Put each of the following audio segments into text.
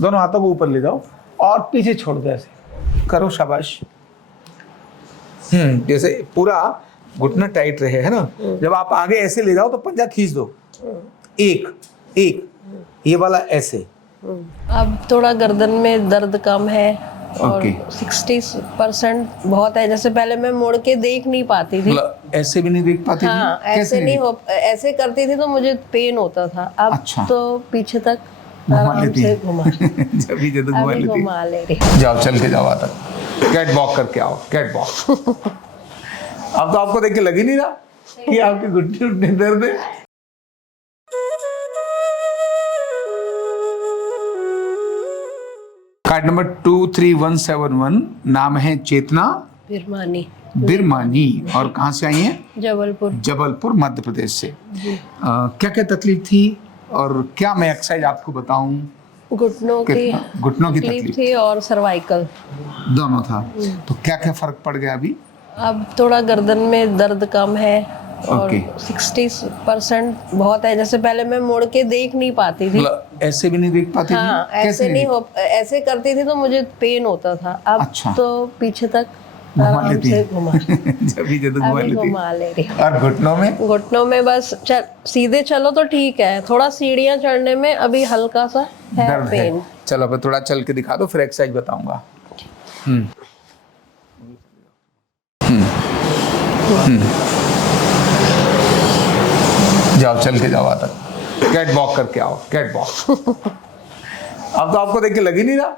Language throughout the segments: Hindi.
दोनों हाथों को ऊपर ले जाओ और पीछे छोड़ दो, ऐसे करो, शाबाश। जैसे पूरा घुटना टाइट रहे, है ना। जब आप आगे ऐसे ले जाओ तो पंजा खींच दो, एक एक, ये वाला ऐसे। अब थोड़ा गर्दन में दर्द कम है और 60% बहुत है। जैसे पहले मैं मुड़ के देख नहीं पाती थी, ऐसे भी नहीं देख पाती थी? हाँ, ऐसे नहीं हो, ऐसे करती थी तो मुझे पेन होता था। अब अच्छा। तो पीछे तक घुमा लेती है। घुमा घुमा ले रही। जाओ, चल के जाओ, आता कैट वॉक करके आओ, कैट वॉक। अब तो आपको देख के लग ही नहीं रहा कि आपके घुटने उठने दर्द है। कार्ड नंबर 23171, नाम है चेतना बिरमानी और कहाँ से आई हैं? जबलपुर मध्य प्रदेश से। क्या क्या तकलीफ थी और क्या मैं एक्सरसाइज आपको बताऊं? घुटनों की तकलीफ थी और सर्वाइकल दोनों था। तो क्या क्या फर्क पड़ गया अभी? अब थोड़ा गर्दन में दर्द कम है और 60% बहुत है। जैसे पहले मैं मुड़ के देख नहीं पाती थी, ऐसे भी नहीं देख पाती हाँ, थी? ऐसे नहीं हो, ऐसे करती थी तो मुझे पेन होता था। अब अच्छा। तो पीछे तक घुमा लेती है। घुमा ले रही। और घुटनों में बस सीधे चलो तो ठीक है, थोड़ा सीढ़ियाँ चढ़ने में अभी हल्का सा है पेन। चलो अब थोड़ा चल के दिखा दो, फिर एक्सरसाइज बताऊंगा। जाओ, चल के जाओ, आता कैट वॉक करके आओ, कैट वॉक। अब तो आपको देख के लग ही नहीं रहा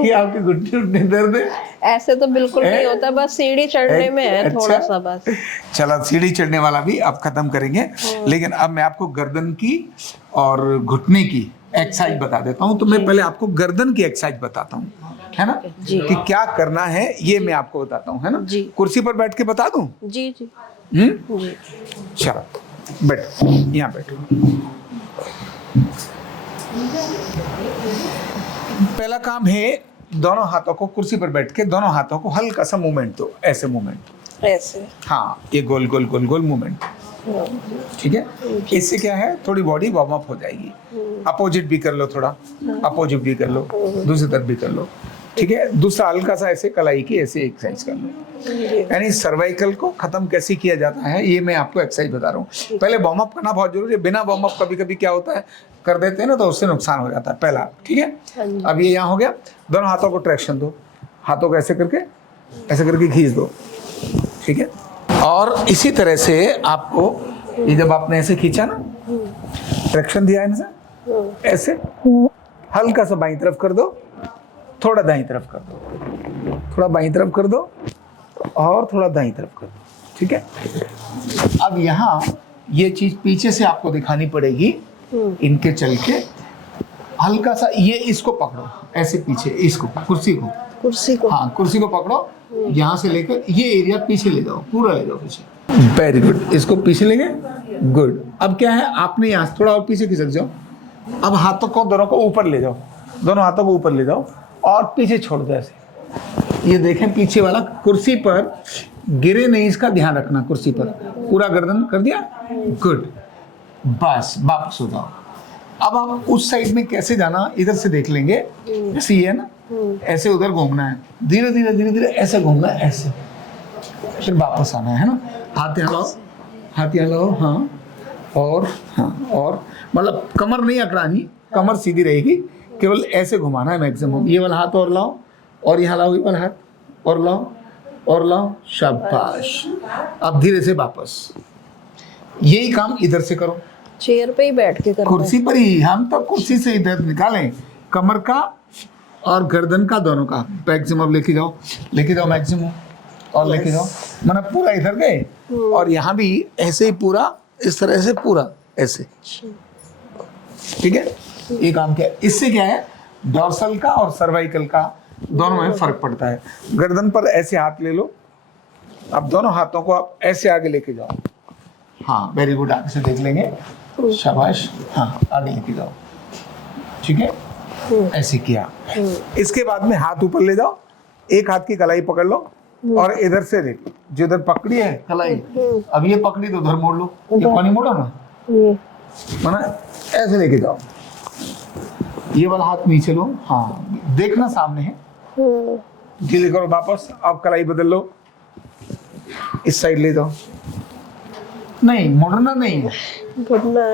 कि आपके घुटने उठने दर्द है। ऐसे तो बिल्कुल नहीं होता, बस सीढ़ी चढ़ने में है थोड़ा सा बस। चलो, सीढ़ी चढ़ने वाला भी अब खत्म करेंगे, लेकिन अब मैं आपको गर्दन की और घुटने की एक्सरसाइज बता देता हूँ। तो मैं पहले आपको गर्दन की एक्सरसाइज बताता हूँ, है ना, कि क्या करना है ये मैं आपको बताता हूँ, है ना। कुर्सी पर बैठ के बता दूँ? जी जी। चलो बैठो, यहाँ बैठो। पहला काम है, दोनों हाथों को कुर्सी पर बैठ के दोनों हाथों को हल्का सा मूवमेंट दो, ऐसे मूवमेंट, ऐसे, हाँ, ये गोल गोल गोल गोल मूवमेंट, ठीक है। इससे क्या है, थोड़ी बॉडी वार्म अप हो जाएगी। अपोजिट भी कर लो, थोड़ा अपोजिट भी कर लो, दूसरी तरफ भी कर लो, ठीक है। दूसरा हल्का सा ऐसे कलाई की ऐसे एक्सरसाइज कर लो। यानी सर्वाइकल को खत्म कैसे किया जाता है ये मैं आपको एक्सरसाइज बता रहा हूँ। पहले वार्म अप करना बहुत जरूरी है। बिना वार्म अप कभी कभी क्या होता है, कर देते हैं ना, तो उससे नुकसान हो जाता है। पहला, ठीक है। अब ये यहाँ हो गया। दोनों हाथों को ट्रैक्शन दो, हाथों को ऐसे करके खींच दो, ठीक है। और इसी तरह से आपको, ये जब आपने ऐसे खींचा ना, ट्रैक्शन दिया इनसे, ऐसे हल्का सा बाईं तरफ कर दो, थोड़ा दाईं तरफ कर दो, थोड़ा बाईं तरफ कर दो और थोड़ा दाईं तरफ कर दो, ठीक है। अब यहाँ ये चीज पीछे से आपको दिखानी पड़ेगी, इनके चल के हल्का सा ये इसको पकड़ो ऐसे पीछे, इसको कुर्सी को, हाँ, कुर्सी को पकड़ो, यहाँ से लेकर ये एरिया पीछे ले जाओ, पूरा ले जाओ पीछे। वेरी गुड, इसको पीछे ले गए, गुड। अब क्या है, आपने यहाँ से थोड़ा और पीछे खिसक जाओ। अब हाथों को दोनों को ऊपर ले जाओ, दोनों हाथों को ऊपर ले जाओ और पीछे छोड़ दो ऐसे। ये देखें पीछे वाला कुर्सी पर गिरे नहीं, इसका ध्यान रखना। कुर्सी पर पूरा गर्दन कर दिया, गुड। बस वापस हो जाओ। अब आप उस साइड में कैसे जाना, इधर से देख लेंगे, जैसे ये है ना, ऐसे उधर घूमना है, धीरे धीरे ऐसे घूमना है, ऐसे, फिर वापस आना है ना। हाथ हिलाओ, हाँ, और हाँ, और मतलब कमर नहीं अकड़ानी, कमर सीधी रहेगी, केवल ऐसे घुमाना है मैक्सिमम। ये वाला हाथ और लाओ, और यहाँ लाओ, ये वाला हाथ और लाओ, शाबाश। अब धीरे से वापस। यही काम इधर से करो, चेयर पे ही बैठ के करना, कुर्सी पर ही। हम तो कुर्सी से इधर निकालें, कमर का और गर्दन का दोनों का मैक्सिमम लेके जाओ मैक्सिमम, और लेके जाओ, मतलब पूरा इधर गए और यहाँ भी ऐसे ही पूरा, इस तरह से पूरा ऐसे, ठीक है। ये काम क्या है, इससे क्या है, डॉर्सल का और सर्वाइकल का दोनों में फर्क पड़ता है। गर्दन पर ऐसे हाथ ले लो, अब दोनों हाथों को आप ऐसे आगे लेके जाओ, हाँ, वेरी गुड। आगे से देख लेंगे, शाबाश, हाँ, आगे लेके जाओ, ठीक है, ऐसे किया। इसके बाद में हाथ ऊपर ले जाओ, एक हाथ की कलाई पकड़ लो और इधर से देखो, जिधर पकड़ी है कलाई, अब ये पकड़ी तो उधर मोड़ लो, ये पानी मोड़ो ना, माना ऐसे लेके जाओ, ये वाला हाथ नीचे लो, हाँ देखना सामने है, ढीले करो वापस, अब कलाई बदल लो, इस साइड ले जाओ, नहीं मुड़ना नहीं है,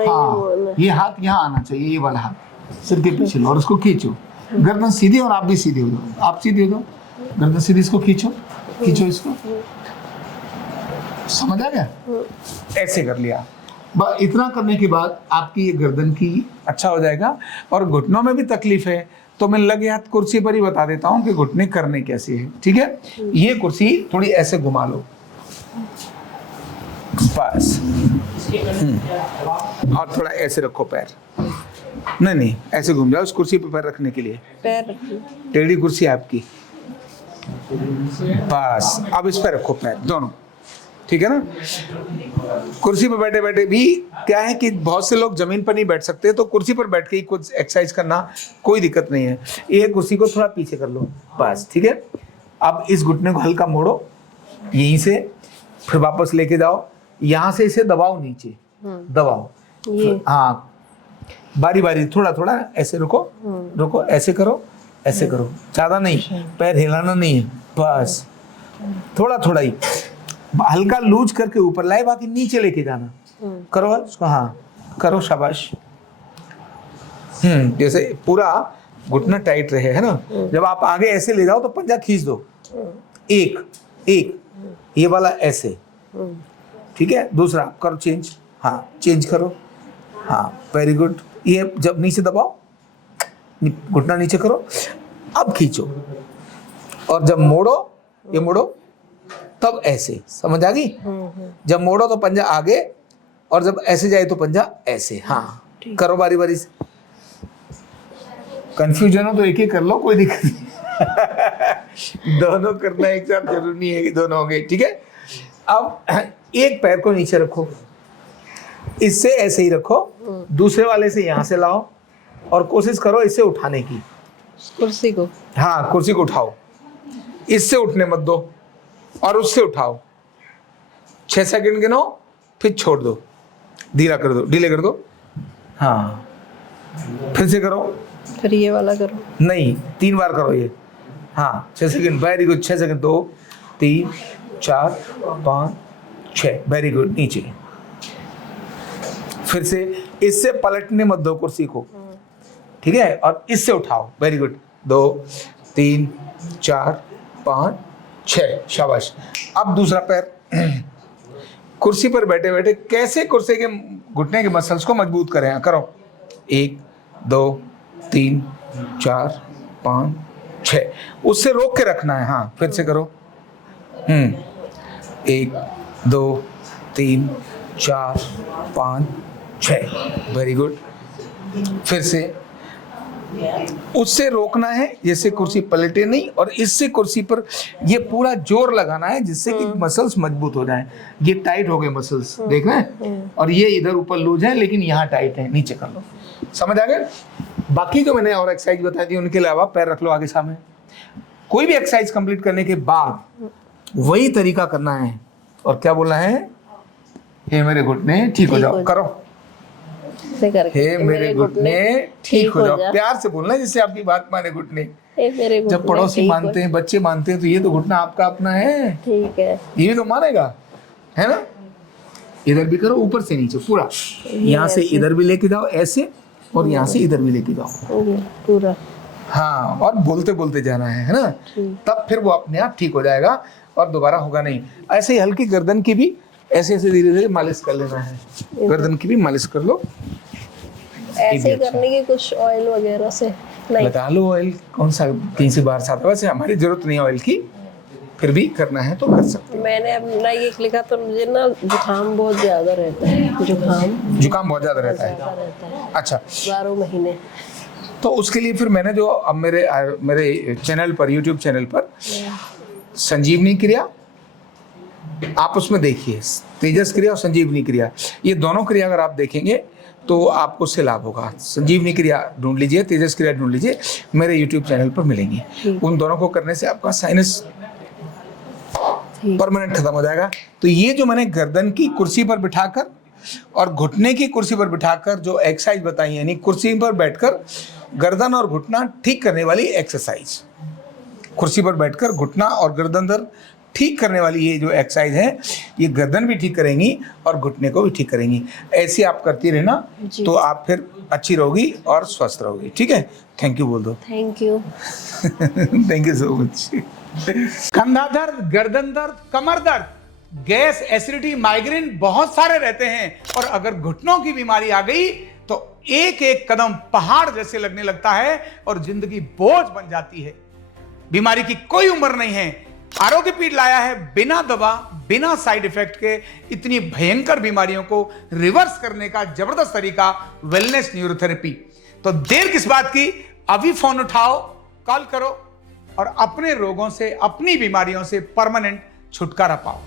हाँ ये हाथ यहाँ आना चाहिए, ये वाला हाथ सिर के पीछे लो और उसको खींचो, गर्दन सीधी और आप भी सीधे हो जाओ, आप सीधे हो जाओ, गर्दन सीधी, इसको खींचो, खींचो इसको, समझ आ गया? ऐसे कर लिया, इतना करने के बाद आपकी ये गर्दन की अच्छा हो जाएगा। और घुटनों में भी तकलीफ है तो मैं लगे हाथ कुर्सी पर ही बता देता हूँ कि घुटने करने कैसे है, ठीक है? ये कुर्सी थोड़ी ऐसे घुमा लो बस, और थोड़ा ऐसे रखो पैर, नहीं ऐसे घूम जाओ, उस कुर्सी पर पैर रखने के लिए, पैर टेढ़ी कुर्सी है आपकी, बस अब इस पर रखो पैर दोनों, ठीक है ना? कुर्सी पर बैठे बैठे भी क्या है कि बहुत से लोग जमीन पर नहीं बैठ सकते, तो कुर्सी पर बैठ के ही कुछ एक्सरसाइज करना कोई दिक्कत नहीं है। ये कुर्सी को थोड़ा पीछे कर लो बस, ठीक है? अब इस घुटने को हल्का मोड़ो यहीं से, फिर वापस लेके जाओ, यहाँ से इसे दबाओ नीचे, दबाओ, हाँ बारी बारी, थोड़ा थोड़ा ऐसे रुको, रुको, ऐसे करो, ऐसे करो, ज्यादा नहीं, पैर हिलाना नहीं है, बस थोड़ा थोड़ा ही, हल्का लूज करके ऊपर लाए, बाकी नीचे लेके जाना, करो उसको, हाँ करो, शाबाश। जैसे पूरा घुटना टाइट रहे, है ना? जब आप आगे ऐसे ले जाओ तो पंजा खींच दो, एक ये वाला ऐसे, ठीक है? दूसरा करो चेंज, हाँ चेंज करो, हाँ वेरी गुड। ये जब नीचे दबाओ, घुटना नीचे करो, अब खींचो, और जब मोड़ो, ये मोड़ो, तब ऐसे, समझ आ गई? जब मोड़ो तो पंजा आगे, और जब ऐसे जाए तो पंजा ऐसे, हाँ करो बारी बारी से। कंफ्यूजन हो तो एक ही कर लो, कोई दिक्कत नहीं। दोनों करना एक साथ जरूरी नहीं है कि दोनों होंगे, ठीक है? अब एक पैर को नीचे रखो, इससे ऐसे ही रखो, दूसरे वाले से यहाँ से लाओ, और कोशिश करो इससे उठाने की, कुर्सी को, हाँ कुर्सी को उठाओ, इससे उठने मत दो, और उससे उठाओ, 6 सेकंड गिनो, फिर छोड़ दो, धीरा कर दो, ढीले कर दो, हाँ फिर से करो, फिर ये वाला करो, नहीं 3 बार करो ये, हाँ 6 second, very good, 6 second, 2 3 4 5 6, very good, नीचे, फिर से इससे पलटने मत दो कुर्सी को, ठीक है? और इससे उठाओ, वेरी गुड, 2 3 4 5 6, शाबाश। अब दूसरा पैर, कुर्सी पर बैठे बैठे कैसे कुर्सी के घुटने के मसल्स को मजबूत करें, करो, 1 2 3 4 5 6, उससे रोक के रखना है, हाँ फिर से करो, 1 2 3 4 5 6, वेरी गुड, फिर से उससे रोकना है जैसे कुर्सी पलटे नहीं, और इससे कुर्सी पर ये पूरा जोर लगाना है जिससे कि मसल्स मजबूत हो जाएं। ये टाइट हो गए मसल्स, देख रहे हैं? और ये इधर ऊपर लूज है लेकिन यहाँ टाइट है, नीचे कर लो, समझ आ गया? बाकी जो मैंने और एक्सरसाइज बताई थी उनके अलावा पैर रख लो आगे सामने। कोई भी एक्सरसाइज कंप्लीट करने के बाद वही तरीका करना है, और क्या बोलना है? हे मेरे घुटने ठीक हो जाओ, करो, हे मेरे घुटने ठीक हो जाओ, प्यार से बोलना है जिससे आपकी बात माने घुटने। जब पड़ोसी मानते हैं, बच्चे मानते हैं, तो ये तो घुटना आपका अपना है, ठीक है, ये तो मानेगा, है ना? इधर भी करो, ऊपर से नीचे पूरा, यहाँ से इधर भी लेके जाओ ऐसे, और यहाँ से इधर भी लेके जाओ पूरा, हाँ, और बोलते बोलते जाना है ना? तब फिर वो अपने आप ठीक हो जाएगा और दोबारा होगा नहीं। ऐसे ही हल्की गर्दन की भी ऐसे ऐसे धीरे धीरे मालिश कर लेना है, गर्दन की भी मालिश कर लो। ऐसे करने की कुछ ऑयल वगैरह से नहीं लगा लो ऑयल, कौन सा 3 से 12 साल, वैसे हमारी जरूरत नहीं है ऑयल की, फिर भी करना है तो कर सकते हैं। मैंने अपना ये लिखा, तो मुझे ना जुकाम बहुत ज्यादा रहता है, जुकाम बहुत ज्यादा रहता है। अच्छा, 12 महीने। तो उसके लिए फिर मैंने जो अब मेरे चैनल पर, यूट्यूब चैनल पर संजीवनी क्रिया, आप उसमें देखिए, तेजस क्रिया और संजीवनी क्रिया, ये दोनों क्रिया अगर आप देखेंगे तो आपको उससे लाभ होगा। संजीवनी क्रिया ढूंढ लीजिए, तेजस क्रिया ढूंढ लीजिए, मेरे यूट्यूब चैनल पर मिलेंगी। उन दोनों को करने से आपका साइनस परमानेंट खत्म हो जाएगा। तो ये जो मैंने गर्दन की कुर्सी पर बिठाकर और घुटने की कुर्सी पर बिठाकर जो एक्सरसाइज बताई, यानी कुर्सी पर बैठकर गर्दन और घुटना ठीक करने वाली एक्सरसाइज। कुर्सी पर बैठकर घुटना और गर्दन दर्द ठीक करने वाली ये जो एक्सरसाइज है, ये गर्दन भी ठीक करेंगी और घुटने को भी ठीक करेंगी। ऐसे आप करती रहना, तो आप फिर अच्छी रहोगी और स्वस्थ रहोगी। ठीक है, थैंक यू बोल दो। Thank you. Thank you so much. कंधा दर्द, गर्दन दर्द, कमर दर्द, गैस, एसिडिटी, माइग्रेन बहुत सारे रहते हैं, और अगर घुटनों की बीमारी आ गई तो एक एक कदम पहाड़ जैसे लगने लगता है और जिंदगी बोझ बन जाती है। बीमारी की कोई उम्र नहीं है। आरोग्य पीठ लाया है बिना दवा, बिना साइड इफेक्ट के इतनी भयंकर बीमारियों को रिवर्स करने का जबरदस्त तरीका, वेलनेस न्यूरोथेरेपी। तो देर किस बात की, अभी फोन उठाओ, कॉल करो और अपने रोगों से, अपनी बीमारियों से परमानेंट छुटकारा पाओ।